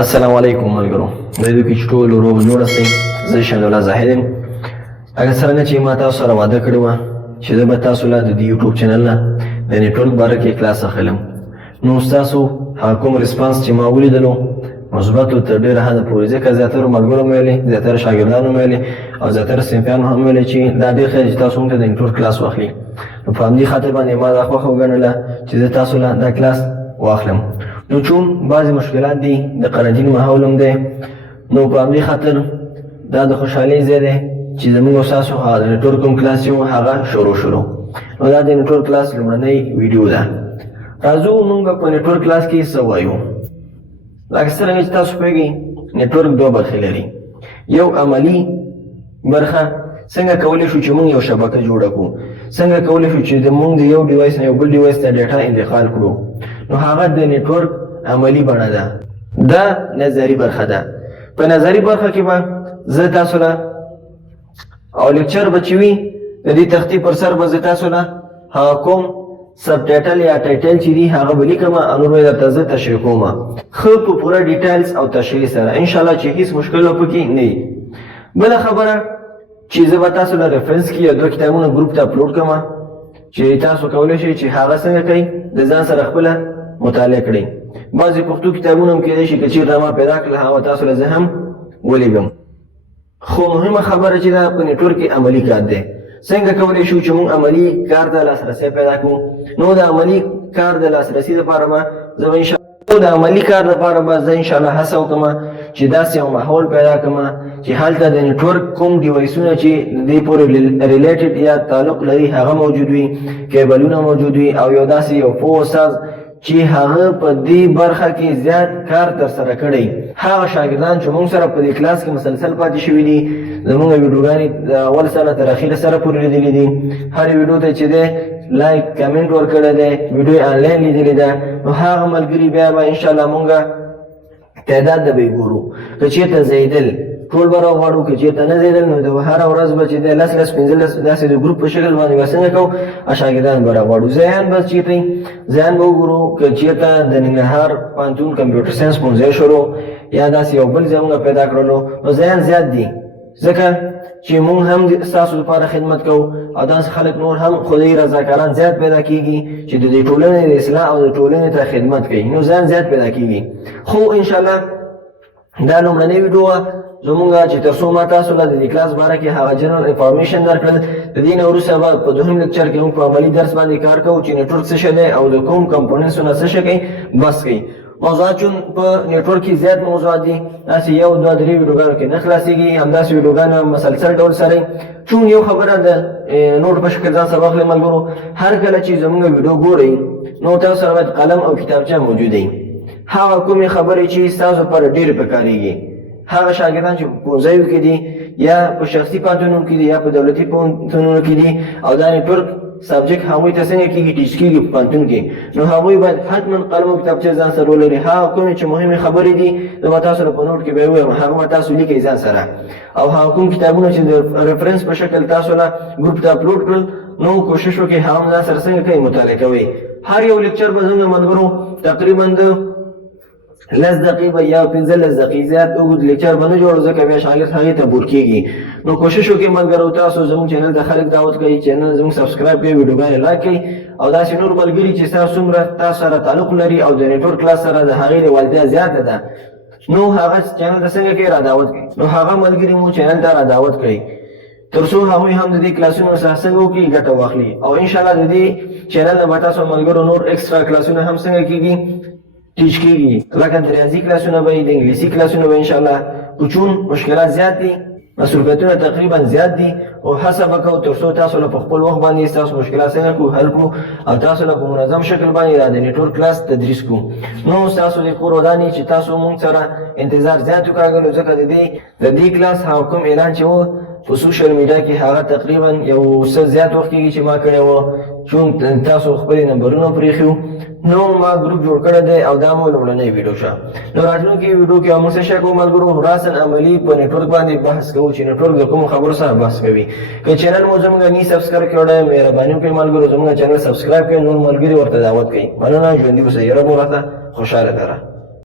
السلام علیکم ملګرو د دې کې ټول روغ جوړ اوسئ زه شهیدالله زاهد یم هغه څرنګه چې ما تاسو سره وعده کړې وه چې زه به تاسو له د دې یوټیوب چینل نه د نیټورک باره کې کلاس اخلم نو ستاسو هغه کوم ریسپانس چې ما ولیدلو مثبت و تر ډېره حده پورې ځکه زیاترو ملګرو مې ویلې زیاتره شاګردانو مې ویلې او زیاتره صنفیانو هم ویلې چې دا ډېر ښه چې تاسو موږ ته د نیټورک کلاس واخلي نو په همدې خاطر باندې ما دا خوښه وګڼله چې زه تاسو له دا کلاس واخلم نو چون بعضې مشکلات دي د قرنطین ماحول هم دی نو په همدې خاطر دا د خوشحالۍ ځای دی چې زموږ او ستاسو هغه د نیټورک کوم کلاس چې و هغه شروع نو دا د نیټورک کلاس لومړنۍ ویډیو ده راځو موږ به په نیټورک کلاس کې څه وایو لکه څرنګه چې تاسو پوهېږئ نیټورک دوه برخې لري یو عملي برخه څنګه کولی شو چې موږ یو شبکه جوړه کړو څنګه کولی شو چې موږ د یو ډیوایس نه یو بل ډیوایس ته ډیټا انتقال کړو نو هغه د نیټورک عملي بڼه ده دا نظري برخه ده په نظري برخه کې به زه تاسو له او لیکچر به چې وي د دې تختې پر سر به زه تاسو له هغه کوم سب ټایټل یا ټایټل چې دي هغه به لیکم او نور به درته زه تشریح کوم ښه په پوره ډیټیلز او تشریح سره انشاءالله چې هیڅ مشکل به پکې نه وي بله خبره چې زه به تاسو له ریفرنس کې یو دوه کتابونه ګروپ ته اپلوډ کړم چې تاسو کولی شئ چې هغه څنګه کوئ د ځان سره خپله مطالعه کړئ بعضې پښتو کتابونه هم کېدای شي که چېرته ما پیدا کړل هغه تاسو له زه هم ولیږم خو مهمه خبره چې دا په نیټورک کې عملي کار دی څنګه کولی شو چې موږ عملي کار ته لاسرسی پیدا کړو نو د عملي کار د لاسرسي لپاره به زه به انشاءالله د عملي کار لپاره به زه انشاءالله هڅه وکړم چې داسې یو ماحول پیدا کړم چې هلته د نیټورک کوم ډیوایسونه چې د دې پورې ریلیټډ یا تعلق لري هغه موجود وي کیبلونه موجود وي او یو داسې یو پوه استاد چې هغه په دې برخه کې زیات کار ترسره کړی هغه شاګردان چې موږ سره په دې کلاس کې مسلسل پاتې شوي دي زموږ ویډیوګانې د اول سره تر اخره سره پورې لیدلي دي هرې ویډیو ته چې دی لایک کمنټ ورکړی دی ویډیو آنلاین لیدلې ده نو هغه ملګري بیا به انشاءالله موږ تعداد د به یې ګورو که چېرته ځایېدل ټول به راغواړو که چېرته نه ځایېدل نو د هره ورځ به چې دی 10 15 داسې د ګروپ په شکل باندې به څنګه کوو شاګردان به راغواړو ځایان به چېرته ځایان به وګورو که چېرته د ننګرهار پوهنتون کمپیوټر ساینس مونږ ځای شروع یا داسې یو بل ځای مونږ پیدا کړلو نو ځایان زیات دي ځکه چې مونږ هم ستاسو لپاره خدمت کوو او داسې خلک نور هم خدای رضاکاران زیات پیدا کېږي چې د دې ټولنې د اصلاح او د ټولنې ته خدمت کوي نو ځان زیات پیدا کېږي خو انشاءالله دا لومړنۍ ویډیو وه زمونږ چې تر څو ما تاسو له د دې کلاس باره کې هغه جنرال انفارمیشن درکړل د دې نه وروسته به په دوهم لیکچر کې موږ په عملي درس باندې کار کوو چې نیټورک څه شی دی او د کوم کمپوننټسونه څه شی کوي بس کوي موضوعات چون په نیټورک کې زیات موضوعات دي داسې یو دوه درې ویډیوګانو کې نه خلاصېږي همداسې ویډیوګانې مسلسل ډول سره چون یو خبره د نوټ په شکل ځان سره واخلئ ملګرو هر کله چې زموږ ویډیو ګورئ نو تاسو سره باید قلم او کتابچه موجود وي هغه کومې خبرې چې ستاسو لپاره ډېرې پکارېږي هغه شاګردان چې په ښوونځیو کې دي یا په شخصي پوهنتونونو کې دي یا په دولتي پوهنتونونو کې دي او دا نیټورک سبجیکټ هغوی ته څنګه کېږي ټیچ کېږي په پوهنتون کې نو هغوی باید حتما قلم او کتابچه ځان سره ولري هغه کومې چې مهمې خبرې دي زه به تاسو له په نوټ کې به یې ووایم هغه به تاسو لیکئ ځان سره او هغه کوم کتابونه چې د ریفرنس په شکل تاسو له ګروپ ته اپلوډ کړل نو کوشش وکړئ هغه هم ځان سره څنګه کوئ مطالعه کوئ هر یو لیکچر به زموږ ملګرو تقریبا د 10 دقیقې یا 15 دقیقې زیات اوږد لیکچر به نه جوړو ځکه بیا شاګرد هغې ته بور کېږي نو کوشش وکړئ ملګرو تاسو زموږ چینل ته خلک دعوت کوئ چینل زموږ سبسکرایب کړئ ویډیوګانې لایک کړئ او داسې نور ملګري چې ستاسو څومره تاسو سره تعلق لري او د نیټورک کلاس سره د هغې لیوالتیا زیاته ده نو هغه چینل ته څنګه کوئ را دعوت کړئ نو هغه ملګري مو چینل ته را دعوت کړئ تر څو هغوی هم د دې کلاسونو څخه څنګه وکړي ګټه واخلي او انشاءالله د دې چینل نه به تاسو ملګرو نور ایکسټرا کلاسونه هم څنګه کېږي ټیچ کېږي لکه د ریاضي کلاسونه به د انګلیسي کلاسونه به انشاءالله خو چون مشکلات زیات دي مصروفیتونه تقریبا زیات دي او هڅه به کوو تر څو تاسو له په خپل وخت باندې ستاسو مشکلات څنګه کړو حل کړو او تاسو له په منظم شکل باندې د نیټورک کلاس تدریس کړو نو ستاسو د کور ودانې چې تاسو موږ سره انتظار زیات وکړو ځکه د دې کلاس هغه کوم اعلان چې و په سوشل میډیا کې هغه تقریبا یو څه زیات وخت کېږي چې ما کړی و چون تاسو خپل نمبرونه پرېښي نو ما ګروپ جوړ کړی دی او دا مو لومړنۍ ویډیو شه نو راتلونکي ویډیو کې موږ څه شی کوو ملګرو راسن عملي په نیټورک باندې بحث کوو چې نیټورک د کومو خبرو سره بحث کوي که چینل مو زموږ نه سبسکرایب کړی مهرباني وکړئ ملګرو زموږ چینل سبسکرایب کړئ نور ملګري ورته دعوت کړئ مننه ژوندي اوسئ رب مو راته خوشحاله کړه